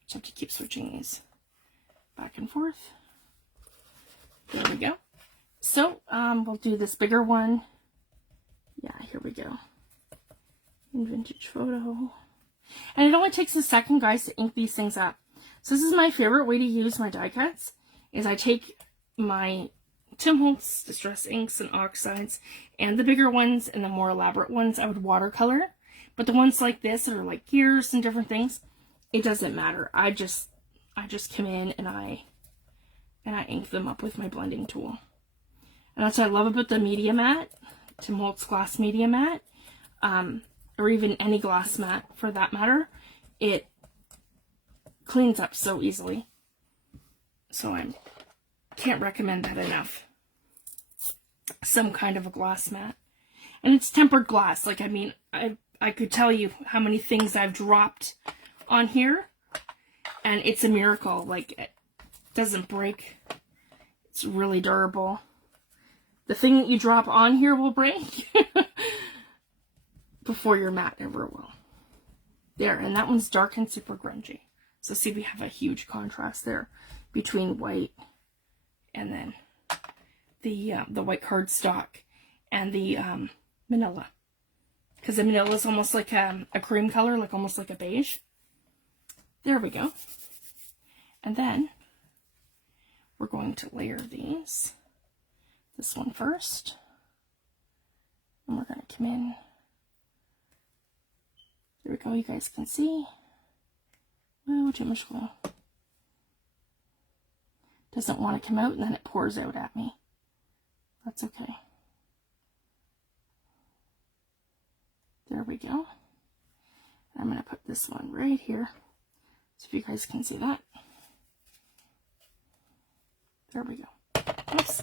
Just have to keep switching these back and forth. There we go. So, we'll do this bigger one. Yeah, here we go. In vintage photo. And it only takes a second, guys, to ink these things up. So this is my favorite way to use my die cuts, is I take my Tim Holtz Distress Inks and Oxides, and the bigger ones and the more elaborate ones I would watercolor. But the ones like this that are like gears and different things, it doesn't matter. I just come in and I ink them up with my blending tool. And that's what I love about the media mat, Tim Holtz glass media mat, or even any glass mat for that matter. It cleans up so easily. So I can't recommend that enough. Some kind of a glass mat. And it's tempered glass. Like, I mean, I could tell you how many things I've dropped on here. And it's a miracle. Like, it doesn't break. It's really durable. The thing that you drop on here will break. Before your mat never will. There, and that one's dark and super grungy. So see, we have a huge contrast there between white and then the white cardstock and the manila. Because the manila is almost like a cream color, like almost like a beige. There we go. And then we're going to layer these. This one first. And we're going to come in. There we go, you guys can see. Oh, too much glue. Doesn't want to come out and then it pours out at me. That's okay. There we go. I'm going to put this one right here. So if you guys can see that. There we go. Oops.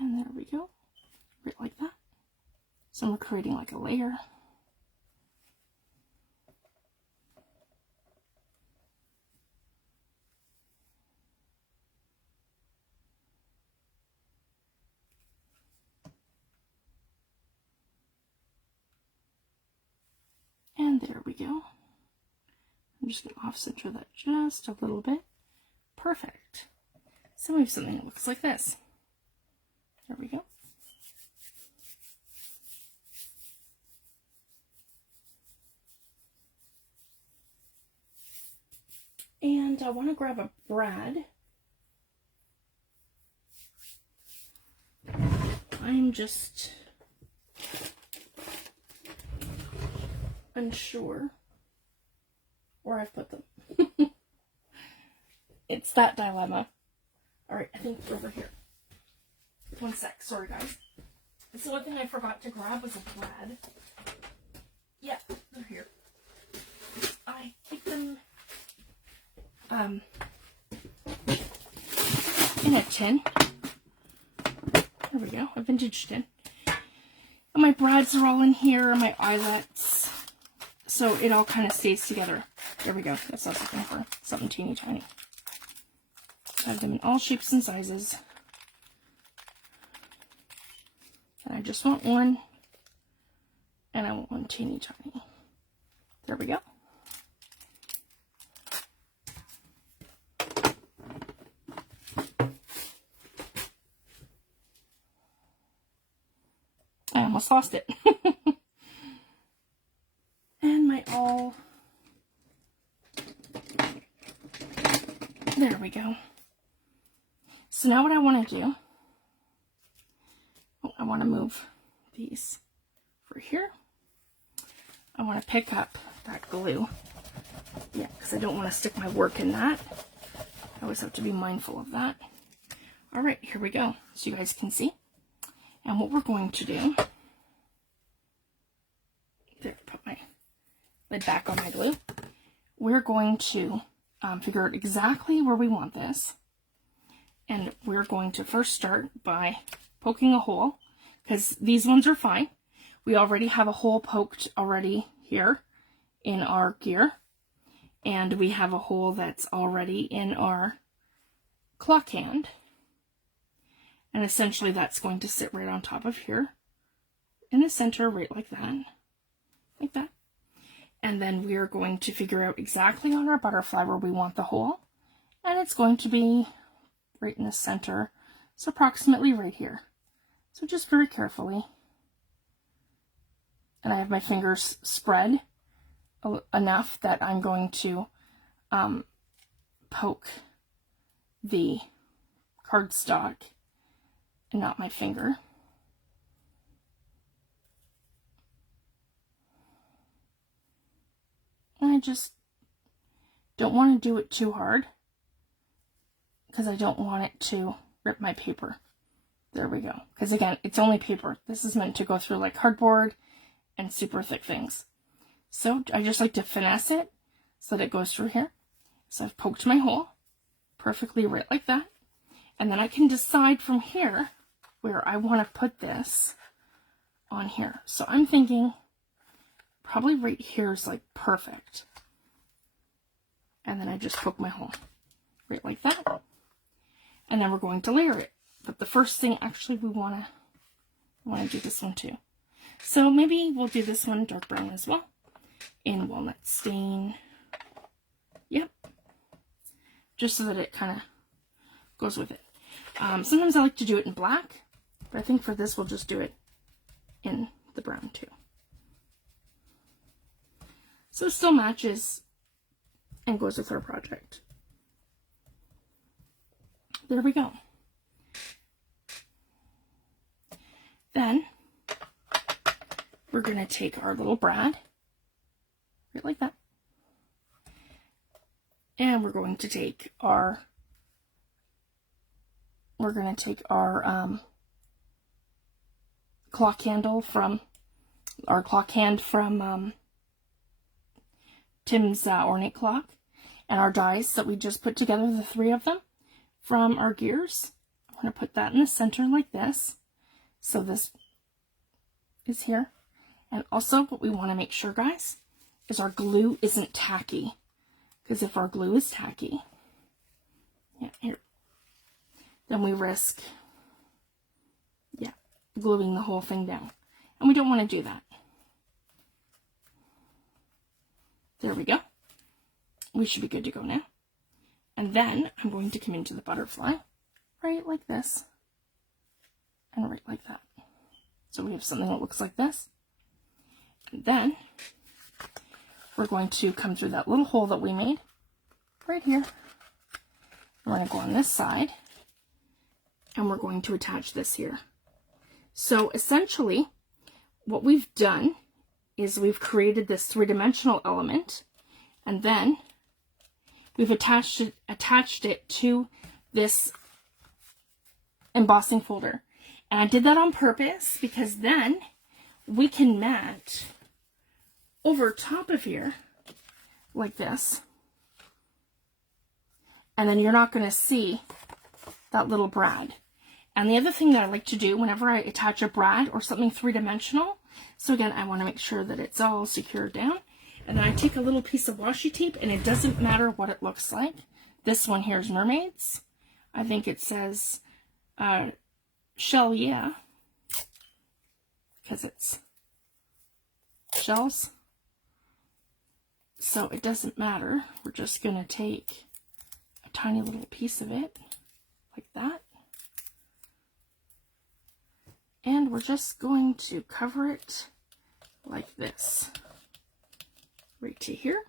And there we go. Right like that. So we're creating like a layer. And there we go. I'm just going to off-center that just a little bit. Perfect. So we have something that looks like this. There we go. And I want to grab a brad. I'm just unsure where I've put them. It's that dilemma. Alright, I think over here. One sec, sorry guys. It's the one thing I forgot to grab was a brad. Yeah, they're here. I keep them in a tin. There we go, a vintage tin. And my brads are all in here, my eyelets. So it all kind of stays together. There we go. That's what I was looking for. Something teeny tiny. I have them in all shapes and sizes. And I just want one. And I want one teeny tiny. There we go. I almost lost it. And my all. There we go. So now what I want to do, I want to move these for here. I want to pick up that glue. Yeah, because I don't want to stick my work in that. I always have to be mindful of that. All right, here we go. So you guys can see. And what we're going to do, there, put my lid back on my glue. We're going to figure out exactly where we want this. And we're going to first start by poking a hole, because these ones are fine. We already have a hole poked already here in our gear. And we have a hole that's already in our clock hand. And essentially that's going to sit right on top of here in the center, right like that. Like that. And then we are going to figure out exactly on our butterfly where we want the hole. And it's going to be right in the center. So approximately right here. So just very carefully. And I have my fingers spread enough that I'm going to poke the cardstock and not my finger. And I just don't want to do it too hard because I don't want it to rip my paper. There we go. Because again, it's only paper. This is meant to go through like cardboard and super thick things. So I just like to finesse it so that it goes through here. So I've poked my hole perfectly right like that. And then I can decide from here where I want to put this on here. So I'm thinking probably right here is like perfect. And then I just poke my hole right like that. And then we're going to layer it. But the first thing actually we want to I want to do this one too. So maybe we'll do this one dark brown as well, in walnut stain. Yep. Just so that it kind of goes with it. Sometimes I like to do it in black, but I think for this we'll just do it in the brown too. So it still matches and goes with our project. There we go. Then we're going to take our little brad, right like that, and we're going to take our clock handle from Tim's ornate clock, and our dies that we just put together, the 3 of them from our gears. I'm going to put that in the center like this. So this is here. And also what we want to make sure, guys, is our glue isn't tacky. Because if our glue is tacky, yeah, here, then we risk, yeah, gluing the whole thing down. And we don't want to do that. There we go. We should be good to go now. And then I'm going to come into the butterfly, right like this, and right like that. So we have something that looks like this. And then we're going to come through that little hole that we made right here. We're going to go on this side, and we're going to attach this here. So essentially, what we've done is we've created this 3-dimensional element, and then we've attached it to this embossing folder. And I did that on purpose because then we can mat over top of here like this. And then you're not going to see that little brad. And the other thing that I like to do whenever I attach a brad or something 3-dimensional, so again, I want to make sure that it's all secured down. And then I take a little piece of washi tape, and it doesn't matter what it looks like. This one here is mermaids. I think it says shell, yeah, because it's shells. So it doesn't matter. We're just going to take a tiny little piece of it like that. And we're just going to cover it like this, right to here.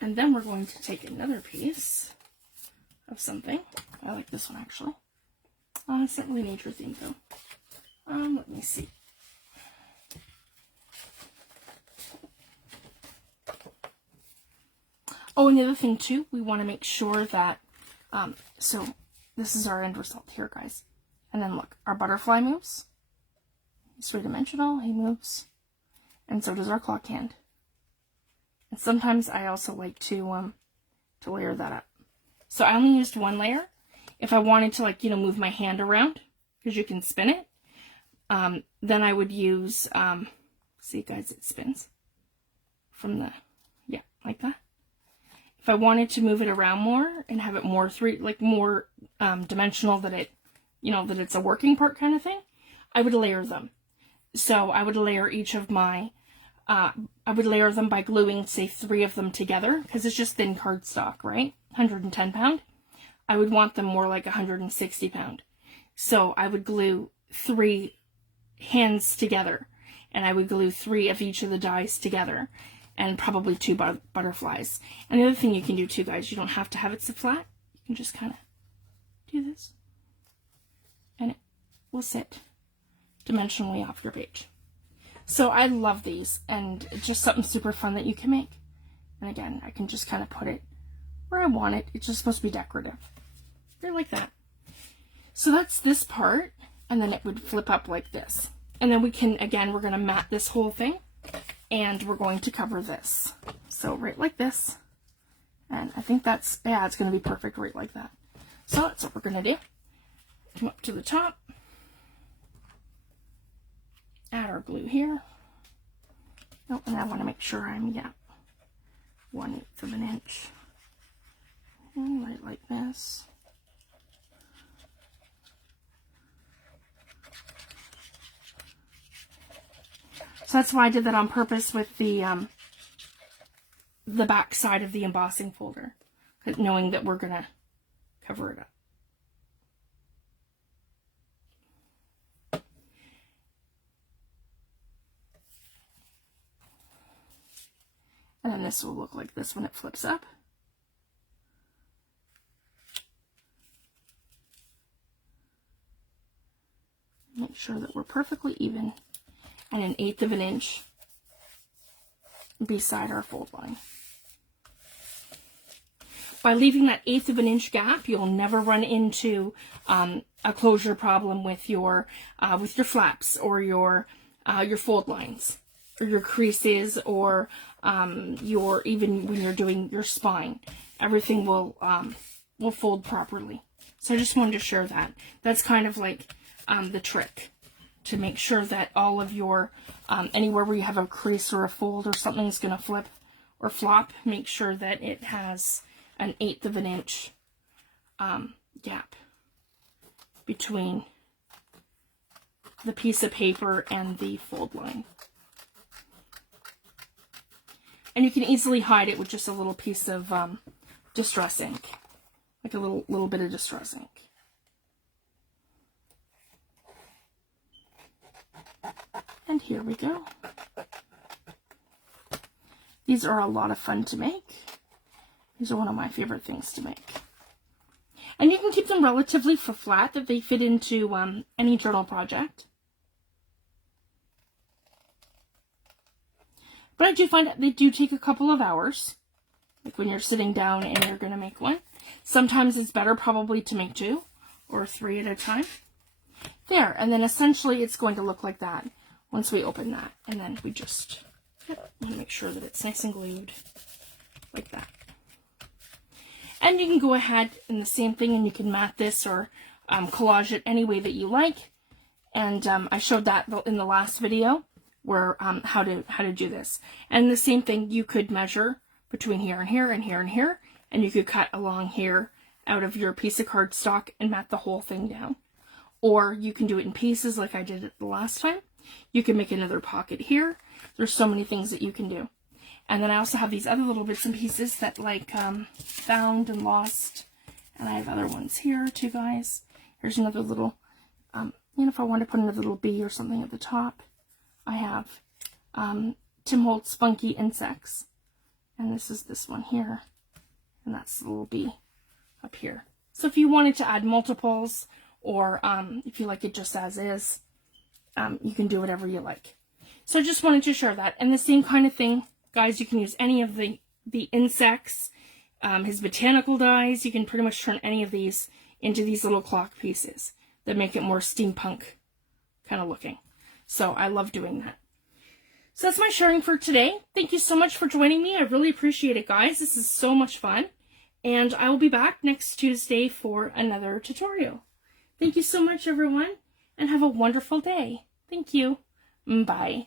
And then we're going to take another piece of something. I like this one actually. It's not really nature themed though. Let me see. Oh, and the other thing too, we want to make sure that, so this is our end result here, guys. And then look, our butterfly moves. He's 3-dimensional, he moves. And so does our clock hand. And sometimes I also like to layer that up. So I only used 1 layer. If I wanted to, like, move my hand around, because you can spin it, then I would use, see guys, it spins from the, yeah, like that. If I wanted to move it around more and have it more more dimensional, that it, that it's a working part kind of thing, I would layer them. So I would layer each of my, I would layer them by gluing, say, 3 of them together, because it's just thin cardstock, right? 110 pound. I would want them more like 160 pound. So I would glue 3 hands together, and I would glue 3 of each of the dies together, and probably 2 butterflies. And the other thing you can do too, guys, you don't have to have it sit flat. You can just kind of do this, and it will sit dimensionally off your page. So I love these, and it's just something super fun that you can make. And again, I can just kind of put it where I want it. It's just supposed to be decorative. They're like that. So that's this part, and then it would flip up like this. And then we can, again, we're going to mat this whole thing, and we're going to cover this. So right like this. And I think that's, yeah, it's going to be perfect right like that. So that's what we're going to do. Come up to the top. Add our glue here. Oh, and I want to make sure I'm, yeah, 1/8 of an inch. And right like this. So that's why I did that on purpose with the back side of the embossing folder, knowing that we're gonna cover it up. And then this will look like this when it flips up. Make sure that we're perfectly even and 1/8 of an inch beside our fold line. By leaving that 1/8 of an inch gap, you'll never run into a closure problem with your flaps or your fold lines or your creases or even when you're doing your spine. Everything will fold properly. So I just wanted to share that. That's kind of like the trick to make sure that all of your anywhere where you have a crease or a fold or something's going to flip or flop, make sure that it has 1/8 of an inch gap between the piece of paper and the fold line. And you can easily hide it with just a little piece of distress ink, like a little bit of distress ink. And here we go. These are a lot of fun to make. These are one of my favorite things to make. And you can keep them relatively flat, that they fit into any journal project. But I do find that they do take a couple of hours, like when you're sitting down and you're going to make one. Sometimes it's better probably to make 2 or 3 at a time. There, and then essentially it's going to look like that once we open that. And then we just make sure that it's nice and glued like that. And you can go ahead and the same thing, and you can mat this or collage it any way that you like. And I showed that in the last video where how to do this. And the same thing, you could measure between here and here and here and here, and you could cut along here out of your piece of cardstock and mat the whole thing down. Or you can do it in pieces like I did it the last time. You can make another pocket here. There's so many things that you can do. And then I also have these other little bits and pieces that like found and lost. And I have other ones here too, guys. Here's another little, if I want to put another little bee or something at the top, I have Tim Holtz Funky Insects. And this is this one here. And that's the little bee up here. So if you wanted to add multiples, or if you like it just as is, you can do whatever you like. So I just wanted to share that. And the same kind of thing, guys, you can use any of the insects, his botanical dies. You can pretty much turn any of these into these little clock pieces that make it more steampunk kind of looking. So I love doing that. So that's my sharing for today. Thank you so much for joining me. I really appreciate it, guys. This is so much fun. And I will be back next Tuesday for another tutorial. Thank you so much, everyone, and have a wonderful day. Thank you. Bye.